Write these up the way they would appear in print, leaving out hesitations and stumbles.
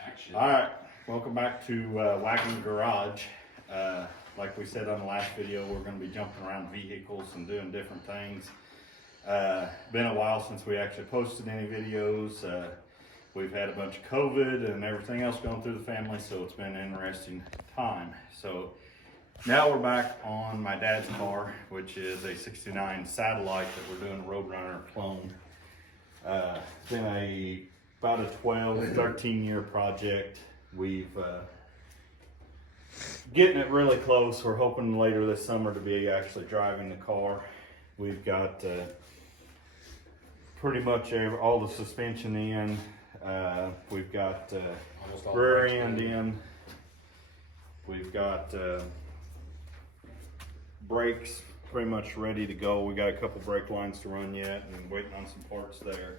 Action. All right, welcome back to Wagon Garage. Like we said on the last video, we're going to be jumping around vehicles and doing different things. Been a while since we actually posted any videos. We've had a bunch of COVID and everything else going through the family, so it's been an interesting time. So now we're back on my dad's car, which is a 69 Satellite that we're doing a Roadrunner clone. It's been about a 13 year project. We've getting it really close. We're hoping later this summer to be actually driving the car. We've got pretty much all the suspension in. We've got rear end in. We've got brakes pretty much ready to go. We got a couple brake lines to run yet and waiting on some parts there.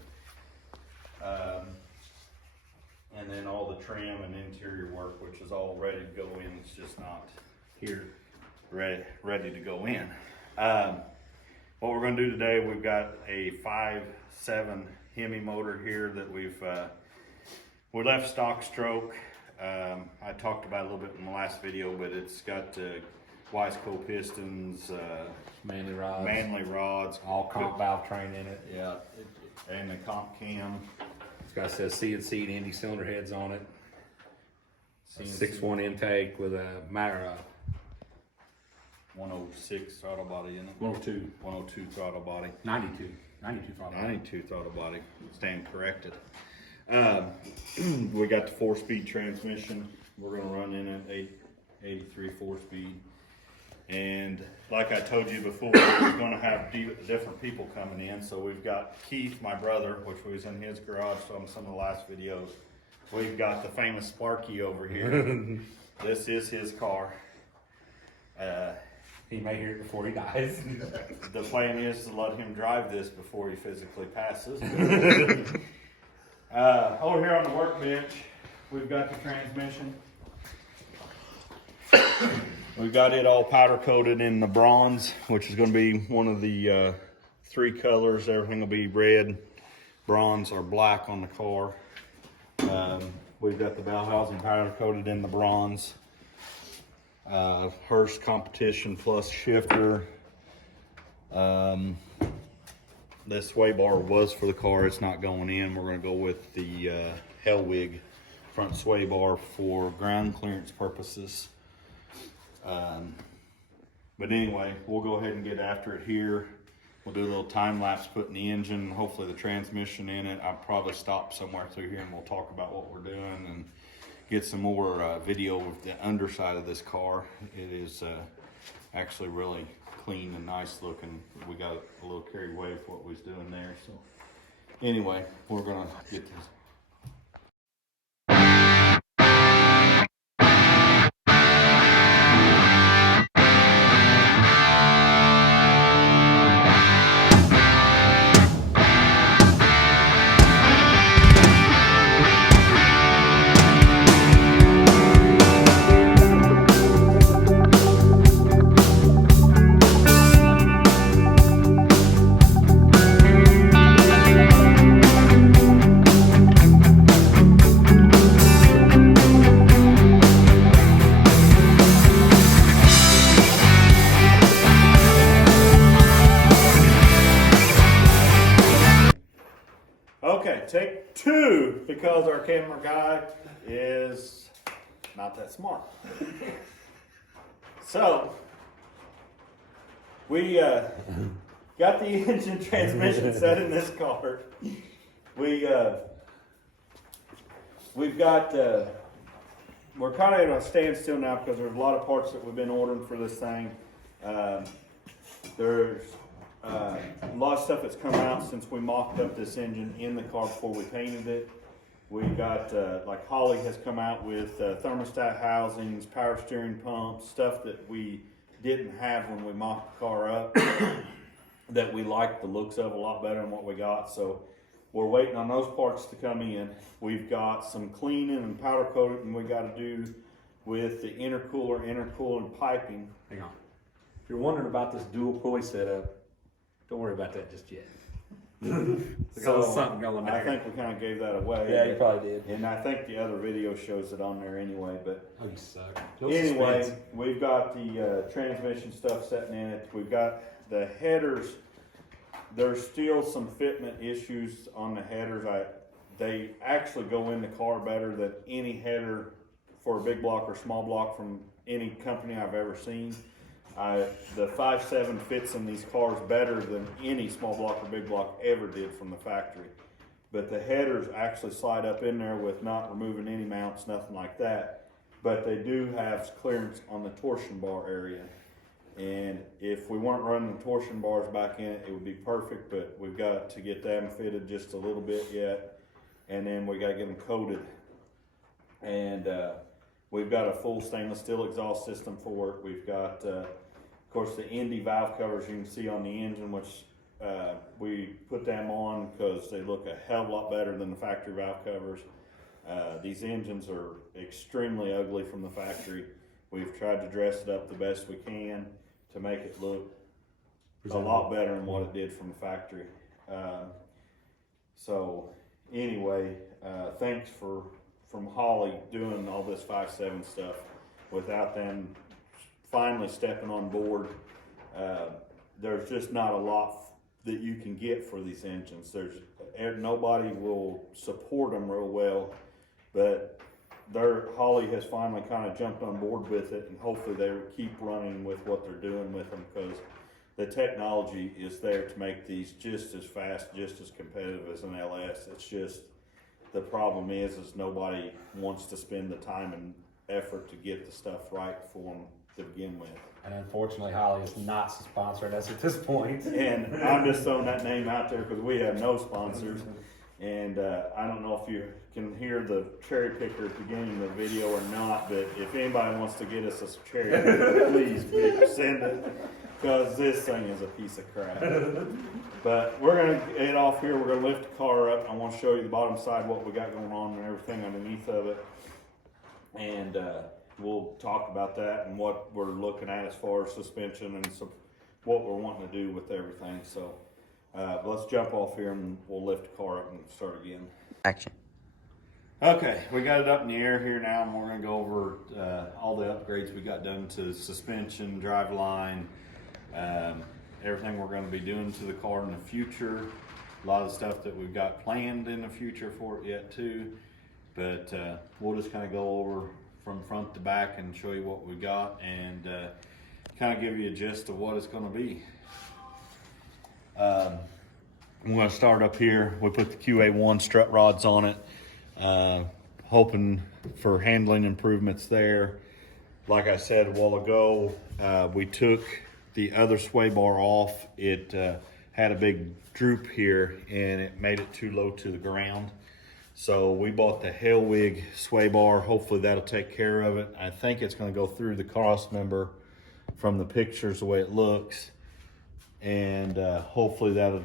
And then all the trim and interior work, which is all ready to go in. It's just not here ready to go in. What we're going to do today, we've got a 5.7 HEMI motor here that we left stock stroke. I talked about it a little bit in the last video, but it's got Wiseco pistons, Manly rods, all comp valve train in it. Yeah, and the comp cam. It's got says CNC and Indy cylinder heads on it. CNC. 6.1 intake with a Mara 106 throttle body in it. 102. 102 throttle body. 92 throttle. 92 throttle body. Stand corrected. We got the 4-speed transmission. We're going to run in at 83 4-speed. And like I told you before, we're going to have different people coming in. So we've got Keith, my brother, which was in his garage from some of the last videos. We've got the famous Sparky over here. This is his car. He may hear it before he dies. The plan is to let him drive this before he physically passes. Over here on the workbench, we've got the transmission. We've got it all powder coated in the bronze, which is going to be one of the 3 colors. Everything will be red, bronze, or black on the car. We've got the valve housing powder coated in the bronze. Hurst Competition Plus shifter. This sway bar was for the car. It's not going in. We're going to go with the Hellwig front sway bar for ground clearance purposes. But anyway, we'll go ahead and get after it here. We'll do a little time lapse putting the engine, hopefully the transmission in it. I'll probably stop somewhere through here and we'll talk about what we're doing and get some more video of the underside of this car. It is actually really clean and nice looking. We got a little carried away with what we was doing there. So anyway, we're gonna get this. Okay, take 2, because our camera guy is not that smart. So, we got the engine transmission set in this car. We've got, we're kind of at a standstill now because there's a lot of parts that we've been ordering for this thing. There's a lot of stuff that's come out since we mocked up this engine in the car before we painted it. We got, like Holly has come out with thermostat housings, power steering pumps, stuff that we didn't have when we mocked the car up that we liked the looks of a lot better than what we got. So we're waiting on those parts to come in. We've got some cleaning and powder coating we got to do with the intercooler piping. Hang on. If you're wondering about this dual pulley setup, don't worry about that just yet. So something going there. I think we kind of gave that away. Yeah, you probably did. And I think the other video shows it on there anyway, but Oh, you suck. anyway, we've got the transmission stuff sitting in it. We've got the headers. There's still some fitment issues on the headers. They actually go in the car better than any header for a big block or small block from any company I've ever seen. The 5.7 fits in these cars better than any small block or big block ever did from the factory. But the headers actually slide up in there with not removing any mounts, nothing like that. But they do have clearance on the torsion bar area. And if we weren't running the torsion bars back in it, it would be perfect, but we've got to get them fitted just a little bit yet. And then we gotta get them coated. And we've got a full stainless steel exhaust system for it. We've got, of course, the Indy valve covers you can see on the engine, which we put them on because they look a hell of a lot better than the factory valve covers. These engines are extremely ugly from the factory. We've tried to dress it up the best we can to make it look a lot better than what it did from the factory. So anyway, thanks from Holly doing all this 5.7 stuff. Without them finally stepping on board, there's just not a lot that you can get for these engines. Nobody will support them real well, but Holly has finally kind of jumped on board with it, and hopefully they keep running with what they're doing with them, because the technology is there to make these just as fast, just as competitive as an LS. It's just, the problem is nobody wants to spend the time and effort to get the stuff right for them to begin with. And unfortunately, Holly is not sponsoring us at this point. And I'm just throwing that name out there because we have no sponsors. And I don't know if you can hear the cherry picker at the beginning of the video or not, but if anybody wants to get us a cherry picker, please send it, because this thing is a piece of crap. But we're going to get off here. We're going to lift the car up. I want to show you the bottom side, what we got going on and everything underneath of it. And we'll talk about that and what we're looking at as far as suspension and what we're wanting to do with everything. So let's jump off here and we'll lift the car up and start again. Action. Okay, we got it up in the air here now, and we're going to go over all the upgrades we got done to suspension, driveline, everything we're going to be doing to the car in the future. A lot of stuff that we've got planned in the future for it yet too. But we'll just kind of go over from front to back and show you what we got, and kind of give you a gist of what it's going to be. I'm going to start up here. We put the Qa1 Strut Rods on it, hoping for handling improvements there. Like I said a while ago, we took the other sway bar off. It had a big droop here and it made it too low to the ground. So we bought the Hellwig sway bar. Hopefully that'll take care of it. I think it's going to go through the cross member from the pictures the way it looks. And hopefully that'll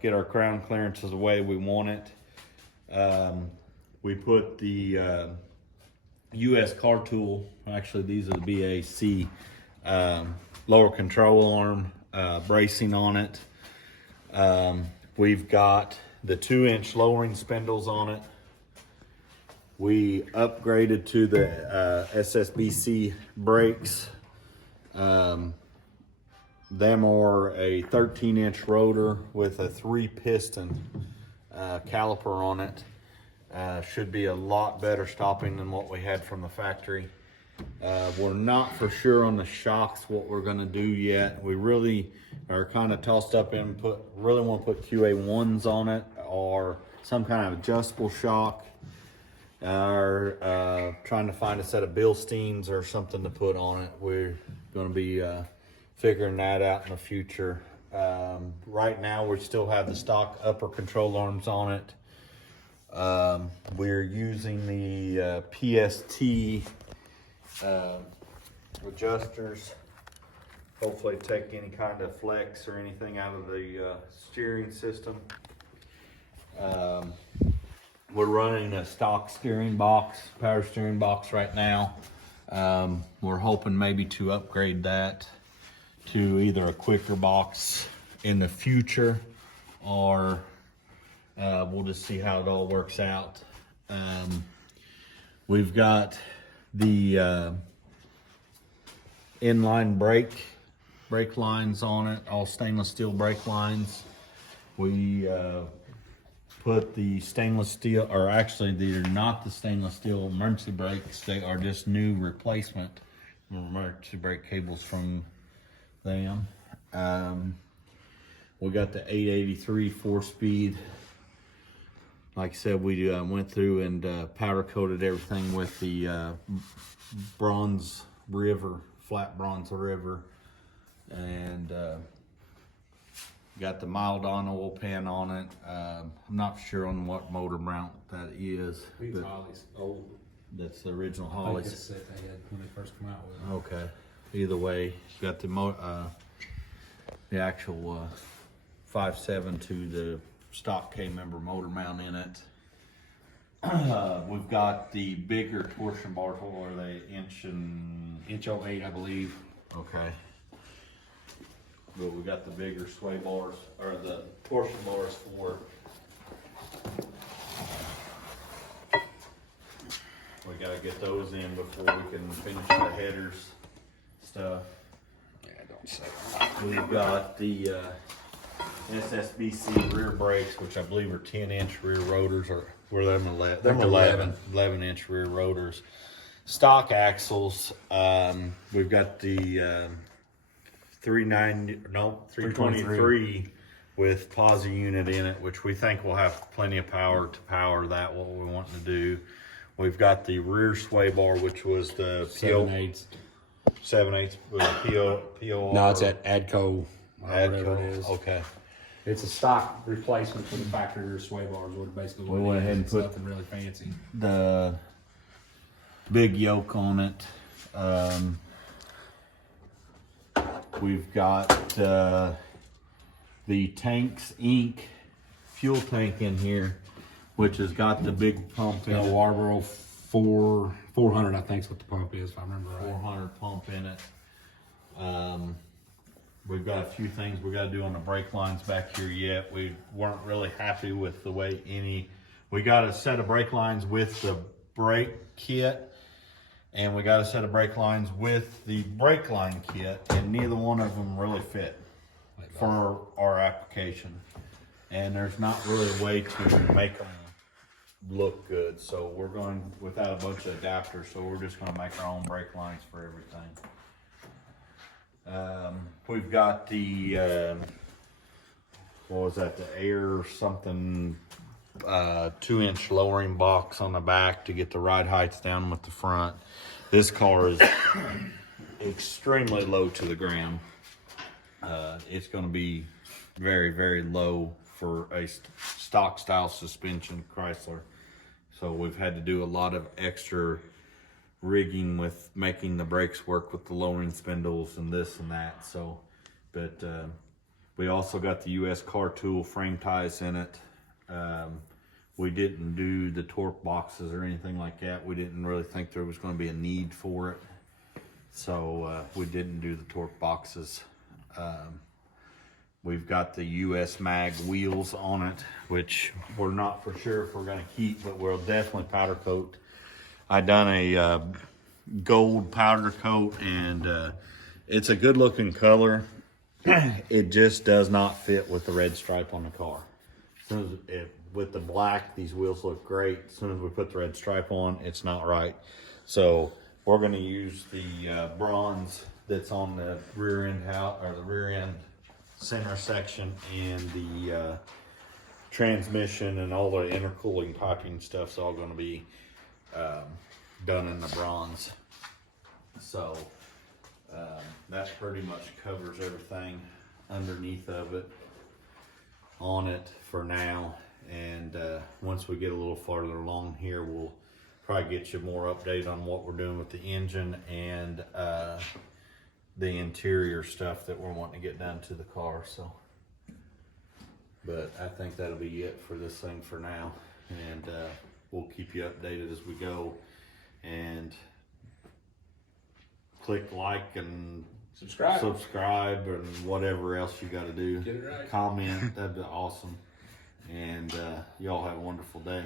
get our crown clearances the way we want it. We put the US car tool, actually these are the BAC lower control arm bracing on it. We've got the 2-inch lowering spindles on it. We upgraded to the SSBC brakes. Them are a 13-inch rotor with a 3-piston caliper on it. Should be a lot better stopping than what we had from the factory. We're not for sure on the shocks what we're gonna do yet. We really are kind of tossed up and really want to put Qa1s on it, or some kind of adjustable shock, or trying to find a set of Bilsteins or something to put on it. We're gonna be figuring that out in the future. Right now we still have the stock upper control arms on it. We're using the PST adjusters. Hopefully take any kind of flex or anything out of the steering system. We're running a stock steering box, power steering box right now. We're hoping maybe to upgrade that to either a quicker box in the future, are, we'll just see how it all works out. We've got the inline brake lines on it, all stainless steel brake lines. We put the stainless steel, or actually they're not the stainless steel emergency brakes, they are just new replacement emergency brake cables from them. We got the 883 4-speed. Like I said, we went through and powder coated everything with the bronze river, flat bronze river, and got the mild on oil pan on it. I'm not sure on what motor mount that is. These Hollies, old. That's the original I think Hollies. it's that they had when they first come out with it. Okay. Either way, got the actual 5.7 to the stock K-member motor mount in it. We've got the bigger torsion bars. What are they? Inch 08, I believe. Okay. But we got the bigger sway bars, or the torsion bars for. We gotta get those in before we can finish the headers stuff. Yeah, don't say. We've got the SSBC rear brakes, which I believe are 10-inch rear rotors, or were them 11? Them 11-inch rear rotors. Stock axles. We've got the 323 with posi unit in it, which we think will have plenty of power to power that what we're wanting to do. We've got the rear sway bar, which was the 7/8. 7/8 with POR. No, it's at Adco. Whatever it is. Okay. It's a stock replacement for the factory rear sway bars. What basically We went ahead and it's put nothing really fancy. The big yoke on it. We've got the Tanks Inc. fuel tank in here, which has got the big pump in it. Warborough 400, I think is what the pump is, if I remember right. 400 pump in it. We've got a few things we got to do on the brake lines back here yet. We weren't really happy with the way we got a set of brake lines with the brake kit, and we got a set of brake lines with the brake line kit, and neither one of them really fit for our application. And there's not really a way to make them look good. So we're going without a bunch of adapters, so we're just going to make our own brake lines for everything. We've got the, what was that, the air something, 2-inch lowering box on the back to get the ride heights down with the front. This car is extremely low to the ground. It's going to be very, very low for a stock style suspension Chrysler. So we've had to do a lot of extra rigging with making the brakes work with the lowering spindles and this and that. So, but we also got the US Car Tool frame ties in it. We didn't do the torque boxes or anything like that. We didn't really think there was going to be a need for it. So we didn't do the torque boxes. We've got the US Mag wheels on it, which we're not for sure if we're going to keep, but we'll definitely powder coat. I done a gold powder coat, and it's a good looking color. It just does not fit with the red stripe on the car. As soon as with the black, these wheels look great. As soon as we put the red stripe on, it's not right. So we're going to use the bronze that's on the rear end or the rear end center section, and the transmission and all the intercooling piping stuff's all going to be done in the bronze. So that pretty much covers everything underneath of it on it for now. And once we get a little farther along here, we'll probably get you more update on what we're doing with the engine and the interior stuff that we're wanting to get done to the car. So, but I think that'll be it for this thing for now, and we'll keep you updated as we go. And click like and subscribe, and whatever else you got to do. Get it right. Comment. That'd be awesome. And y'all have a wonderful day.